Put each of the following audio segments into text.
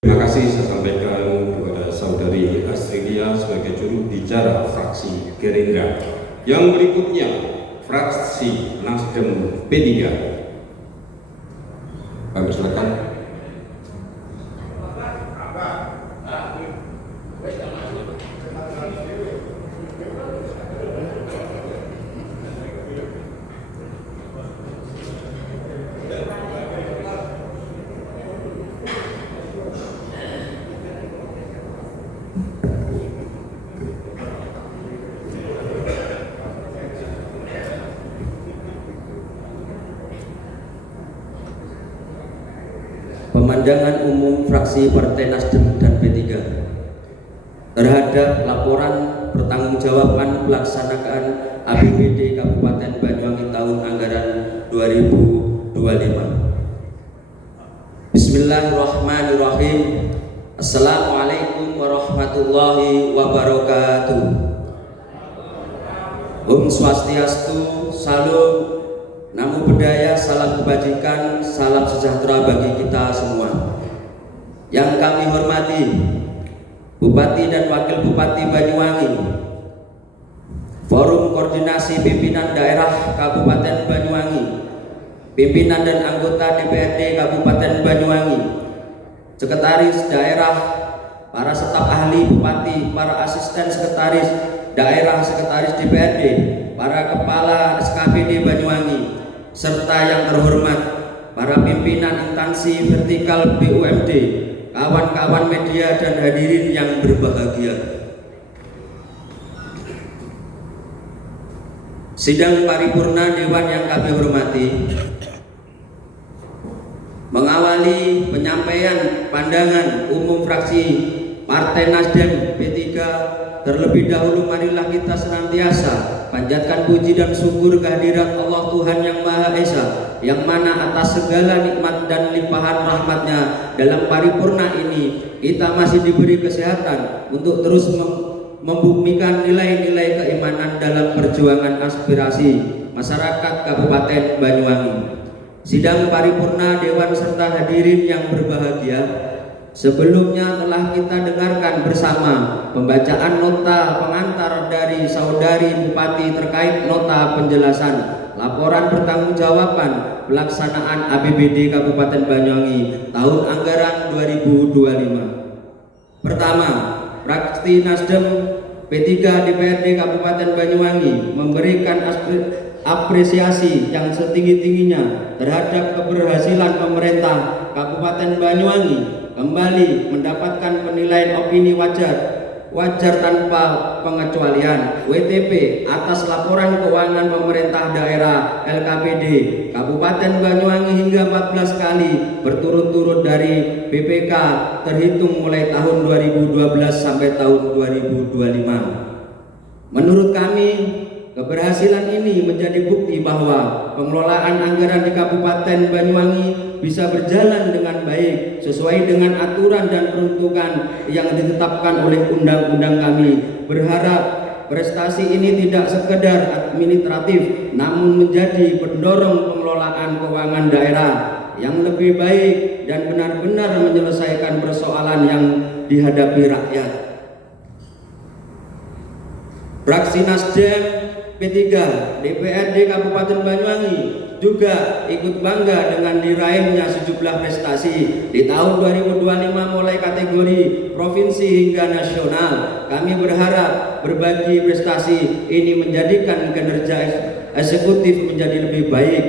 Terima kasih saya sampaikan kepada Saudari Astridia sebagai juru bicara fraksi Gerindra. Yang berikutnya, fraksi Nasdem P3. Kami silakan. Pemandangan umum fraksi Partai Nasdem dan P3 terhadap laporan pertanggungjawaban pelaksanaan APBD Kabupaten Banyuwangi tahun anggaran 2025. Bismillahirrahmanirrahim. Assalamualaikum warahmatullahi wabarakatuh. Om Swastiastu, Salam, Namo Buddhaya, salam kebajikan, salam sejahtera bagi kita semua. Yang kami hormati Bupati dan Wakil Bupati Banyuwangi, Forum Koordinasi Pimpinan Daerah Kabupaten Banyuwangi, pimpinan dan anggota DPRD Kabupaten Banyuwangi, Sekretaris Daerah, para staf ahli Bupati, para asisten sekretaris daerah, sekretaris DPRD, para kepala SKPD Banyuwangi, serta yang terhormat para pimpinan instansi vertikal BUMD, kawan-kawan media dan hadirin yang berbahagia. Sidang paripurna Dewan yang kami hormati, mengawali penyampaian pandangan umum fraksi Partai Nasdem P3, terlebih dahulu marilah kita senantiasa panjatkan puji dan syukur kehadirat Allah Tuhan Yang Maha Esa, yang mana atas segala nikmat dan limpahan rahmatnya dalam paripurna ini kita masih diberi kesehatan untuk terus membumikan nilai-nilai keimanan dalam perjuangan aspirasi masyarakat Kabupaten Banyuwangi. Sidang paripurna Dewan serta hadirin yang berbahagia, sebelumnya telah kita dengarkan bersama pembacaan nota pengantar dari Saudari Bupati terkait nota penjelasan laporan pertanggungjawaban pelaksanaan APBD Kabupaten Banyuwangi tahun anggaran 2025. Pertama, fraksi Nasdem P3 DPRD Kabupaten Banyuwangi memberikan apresiasi yang setinggi-tingginya terhadap keberhasilan pemerintah Kabupaten Banyuwangi kembali mendapatkan penilaian opini wajar tanpa pengecualian WTP atas laporan keuangan pemerintah daerah LKPD Kabupaten Banyuwangi hingga 14 kali berturut-turut dari BPK terhitung mulai tahun 2012 sampai tahun 2025. Menurut kami, keberhasilan ini menjadi bukti bahwa pengelolaan anggaran di Kabupaten Banyuwangi bisa berjalan dengan baik sesuai dengan aturan dan peruntukan yang ditetapkan oleh undang-undang. Kami berharap prestasi ini tidak sekedar administratif, namun menjadi pendorong pengelolaan keuangan daerah yang lebih baik dan benar-benar menyelesaikan persoalan yang dihadapi rakyat. Fraksi Nasdem P3 DPRD Kabupaten Banyuwangi juga ikut bangga dengan diraihnya sejumlah prestasi di tahun 2025 mulai kategori provinsi hingga nasional. Kami berharap berbagi prestasi ini menjadikan kinerja eksekutif menjadi lebih baik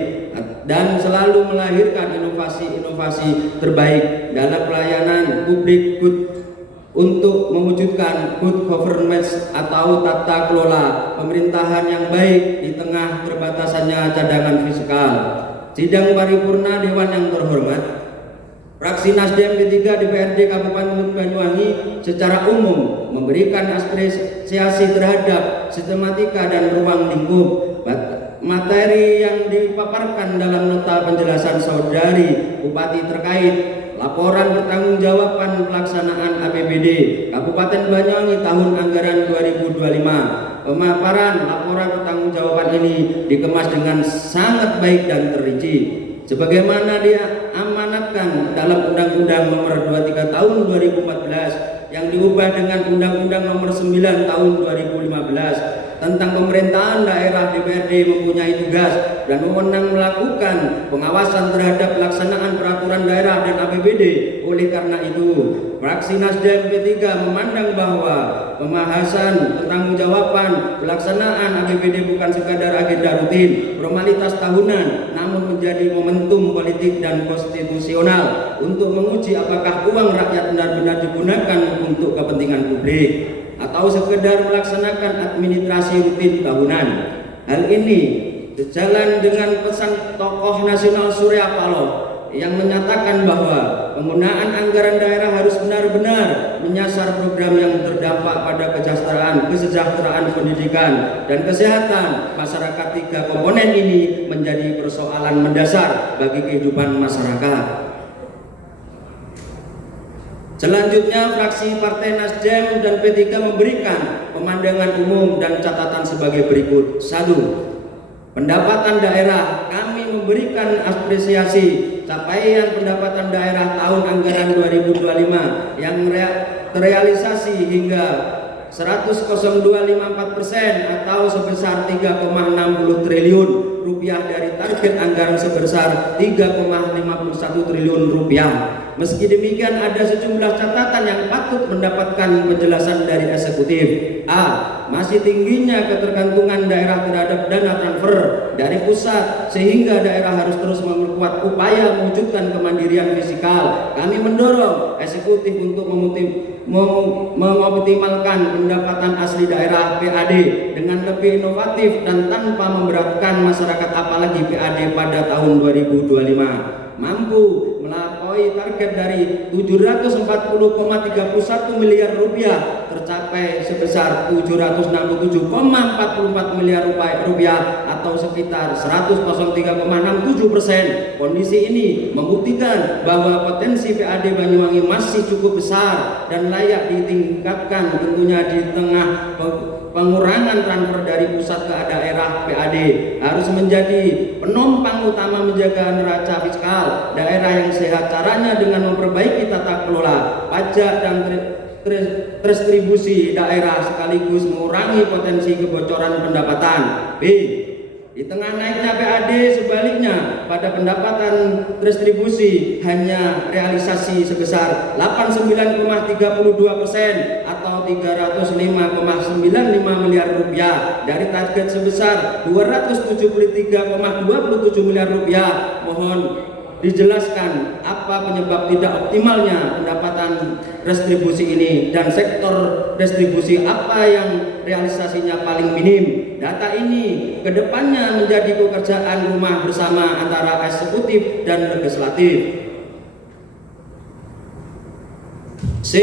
dan selalu melahirkan inovasi-inovasi terbaik dalam pelayanan publik untuk mewujudkan good governance atau tata kelola pemerintahan yang baik di tengah terbatasannya cadangan fiskal. Sidang paripurna Dewan yang terhormat, fraksi Nasdem P3 DPRD Kabupaten Banyuwangi secara umum memberikan apresiasi terhadap sistematika dan ruang lingkup materi yang dipaparkan dalam nota penjelasan Saudari Bupati terkait laporan pertanggungjawaban pelaksanaan APBD Kabupaten Banyuwangi tahun anggaran 2025. Pemaparan laporan pertanggungjawaban ini dikemas dengan sangat baik dan terrinci, sebagaimana dia amanatkan diamanatkan dalam Undang-Undang Nomor 23 Tahun 2014 yang diubah dengan Undang-Undang Nomor 9 Tahun 2015 tentang pemerintahan daerah. DPRD mempunyai tugas dan wewenang melakukan pengawasan terhadap pelaksanaan peraturan daerah dan APBD. Oleh karena itu, fraksi Nasdem P3 memandang bahwa pembahasan pertanggungjawaban pelaksanaan APBD bukan sekadar agenda rutin, formalitas tahunan, namun menjadi momentum politik dan konstitusional untuk menguji apakah uang rakyat benar-benar digunakan untuk kepentingan publik atau sekedar melaksanakan administrasi rutin tahunan. Hal ini sejalan dengan pesan tokoh nasional Surya Paloh yang menyatakan bahwa penggunaan anggaran daerah harus benar-benar menyasar program yang terdampak pada kesejahteraan pendidikan dan kesehatan masyarakat. Tiga komponen ini menjadi persoalan mendasar bagi kehidupan masyarakat. Selanjutnya, fraksi Partai Nasdem dan P3 memberikan pemandangan umum dan catatan sebagai berikut. 1. Pendapatan daerah. Kami memberikan apresiasi capaian pendapatan daerah tahun anggaran 2025 yang terrealisasi hingga 100,254% atau sebesar 3,60 triliun rupiah dari target anggaran sebesar 3,51 triliun rupiah. Meski demikian, ada sejumlah catatan yang patut mendapatkan penjelasan dari eksekutif. A. Masih tingginya ketergantungan daerah terhadap dana transfer dari pusat sehingga daerah harus terus memperkuat upaya mewujudkan kemandirian fiskal. Kami mendorong eksekutif untuk mengoptimalkan pendapatan asli daerah PAD dengan lebih inovatif dan tanpa memberatkan masyarakat, apalagi PAD pada tahun 2025 mampu melampaui target dari 740,31 miliar rupiah tercapai sebesar 767,44 miliar rupiah atau sekitar 103,67%. Kondisi ini membuktikan bahwa potensi PAD Banyuwangi masih cukup besar dan layak ditingkatkan, tentunya di tengah pengurangan transfer dari pusat ke daerah. PAD harus menjadi penopang utama menjaga neraca fiskal daerah yang sehat. Caranya dengan memperbaiki tata kelola pajak dan distribusi daerah sekaligus mengurangi potensi kebocoran pendapatan. B. Di tengah naiknya PAD, sebaliknya pada pendapatan distribusi hanya realisasi sebesar 89,32% atau 305,95 miliar rupiah dari target sebesar 273,27 miliar rupiah. Mohon dijelaskan apa penyebab tidak optimalnya pendapatan distribusi ini dan sektor distribusi apa yang realisasinya paling minim. Data ini kedepannya menjadi pekerjaan rumah bersama antara eksekutif dan legislatif. C.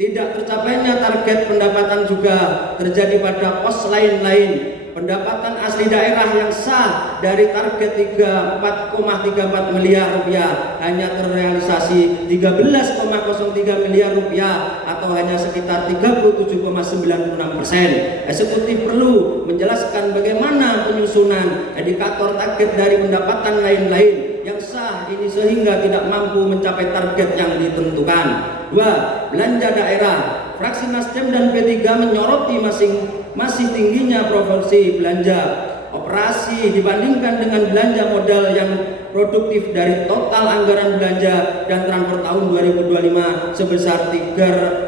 Tidak tercapainya target pendapatan juga terjadi pada pos lain-lain. Pendapatan asli daerah yang sah dari target 34,34 miliar rupiah hanya terrealisasi 13,03 miliar rupiah atau hanya sekitar 37,96%. Eksekutif perlu menjelaskan bagaimana penyusunan indikator target dari pendapatan lain-lain yang sah ini sehingga tidak mampu mencapai target yang ditentukan. 2. Belanja daerah. Fraksi Nasdem dan P3 menyoroti masih tingginya proporsi belanja operasi dibandingkan dengan belanja modal yang produktif dari total anggaran belanja dan transfer tahun 2025 sebesar 3,62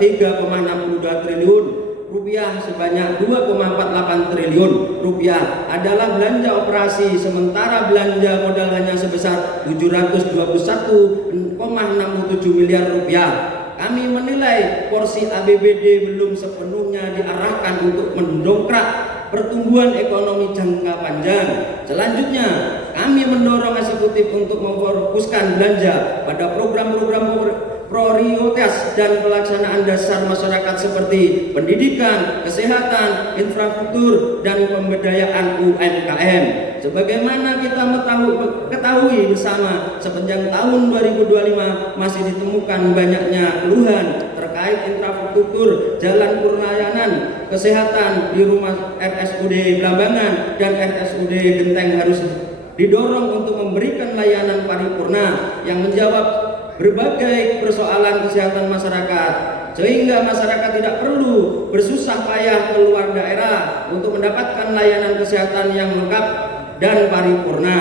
triliun rupiah. Sebanyak 2,48 triliun rupiah adalah belanja operasi, sementara belanja modal hanya sebesar 721,67 miliar rupiah. Kami menilai porsi APBD belum sepenuhnya diarahkan untuk mendongkrak pertumbuhan ekonomi jangka panjang. Selanjutnya, kami mendorong eksekutif untuk memfokuskan belanja pada program-program prioritas dan pelaksanaan dasar masyarakat seperti pendidikan, kesehatan, infrastruktur, dan pemberdayaan UMKM. Sebagaimana kita ketahui bersama, sepanjang tahun 2025 masih ditemukan banyaknya keluhan terkait infrastruktur, jalan pelayanan kesehatan di rumah RSUD Blambangan dan RSUD Genteng harus didorong untuk memberikan layanan paripurna yang menjawab berbagai persoalan kesehatan masyarakat, sehingga masyarakat tidak perlu bersusah payah keluar daerah untuk mendapatkan layanan kesehatan yang lengkap dan paripurna.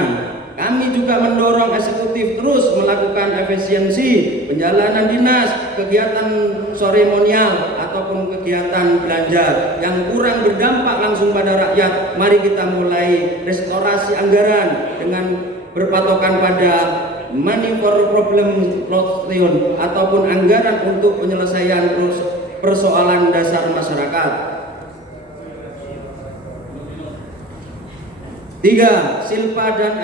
Kami juga mendorong eksekutif terus melakukan efisiensi penjalanan dinas, kegiatan seremonial ataupun kegiatan belanja yang kurang berdampak langsung pada rakyat. Mari kita mulai restorasi anggaran dengan berpatokan pada money for problem solution ataupun anggaran untuk penyelesaian persoalan dasar masyarakat. 3. Silpa dan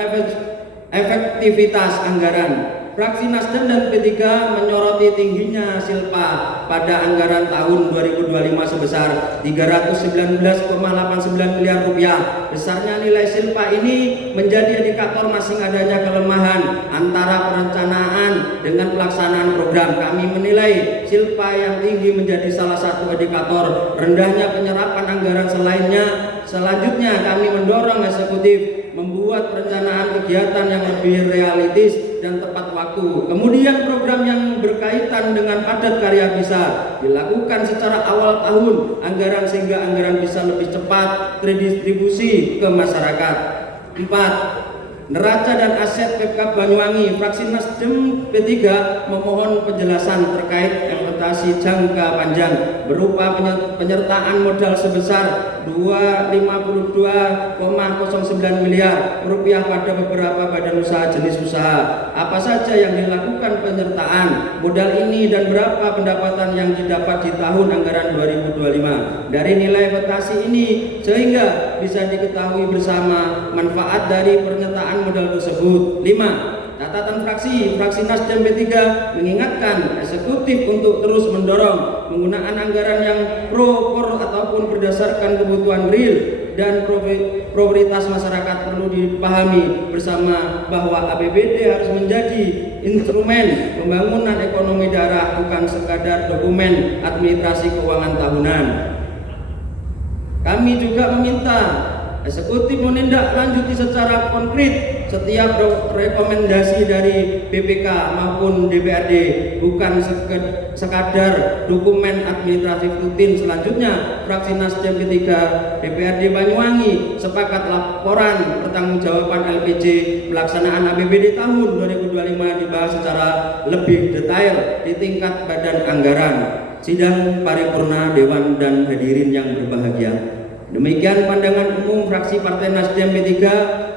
efektivitas anggaran. Fraksi Nasdem dan P3 menyoroti tingginya silpa pada anggaran tahun 2025 sebesar 319,89 miliar rupiah. Besarnya nilai silpa ini menjadi indikator masing adanya kelemahan antara perencanaan dengan pelaksanaan program. Kami menilai silpa yang tinggi menjadi salah satu indikator rendahnya penyerapan anggaran Selanjutnya kami mendorong eksekutif membuat perencanaan kegiatan yang lebih realistis dan tepat waktu. Kemudian program yang berkaitan dengan padat karya bisa dilakukan secara awal tahun anggaran sehingga anggaran bisa lebih cepat terdistribusi ke masyarakat. 4. Neraca dan aset Pemkab Banyuwangi. Fraksi Nasdem P3 memohon penjelasan terkait investasi jangka panjang berupa penyertaan modal sebesar 252,09 miliar rupiah pada beberapa badan usaha jenis usaha. Apa saja yang dilakukan penyertaan modal ini dan berapa pendapatan yang didapat di tahun anggaran 2025 dari nilai investasi ini sehingga bisa diketahui bersama manfaat dari penyertaan modal tersebut. 5. Catatan fraksi Nasdem P3 mengingatkan eksekutif untuk terus mendorong penggunaan anggaran yang pro ataupun berdasarkan kebutuhan real dan prioritas masyarakat. Perlu dipahami bersama bahwa APBD harus menjadi instrumen pembangunan ekonomi daerah, bukan sekadar dokumen administrasi keuangan tahunan. Kami juga meminta eksekutif menindaklanjuti secara konkret setiap rekomendasi dari BPK maupun DPRD, bukan sekadar dokumen administratif rutin. Selanjutnya, fraksi Nasdem P3 DPRD Banyuwangi sepakat laporan pertanggungjawaban LPJ pelaksanaan APBD tahun 2025 dibahas secara lebih detail di tingkat badan anggaran, sidang paripurna Dewan dan hadirin yang berbahagia. Demikian pandangan umum fraksi Partai Nasdem P3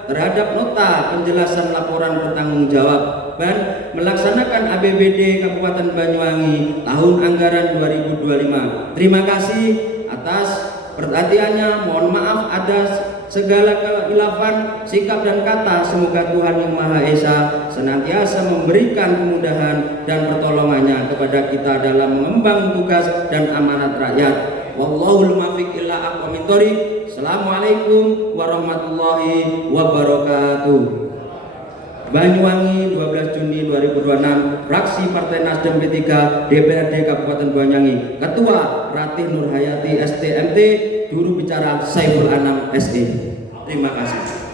terhadap nota penjelasan laporan pertanggungjawaban melaksanakan APBD Kabupaten Banyuwangi tahun anggaran 2025. Terima kasih atas perhatiannya. Mohon maaf atas segala kekhilafan sikap dan kata. Semoga Tuhan Yang Maha Esa senantiasa memberikan kemudahan dan pertolongannya kepada kita dalam mengemban tugas dan amanat rakyat. Wallahul muwaffiq ila aqwamit thoriq. Assalamualaikum warahmatullahi wabarakatuh. Banyuwangi 12 Juni 2026. Fraksi Partai Nasdem P3 DPRD Kabupaten Banyuwangi. Ketua Ratih Nurhayati STMT. Juru bicara Saiful Anam SE. Terima kasih.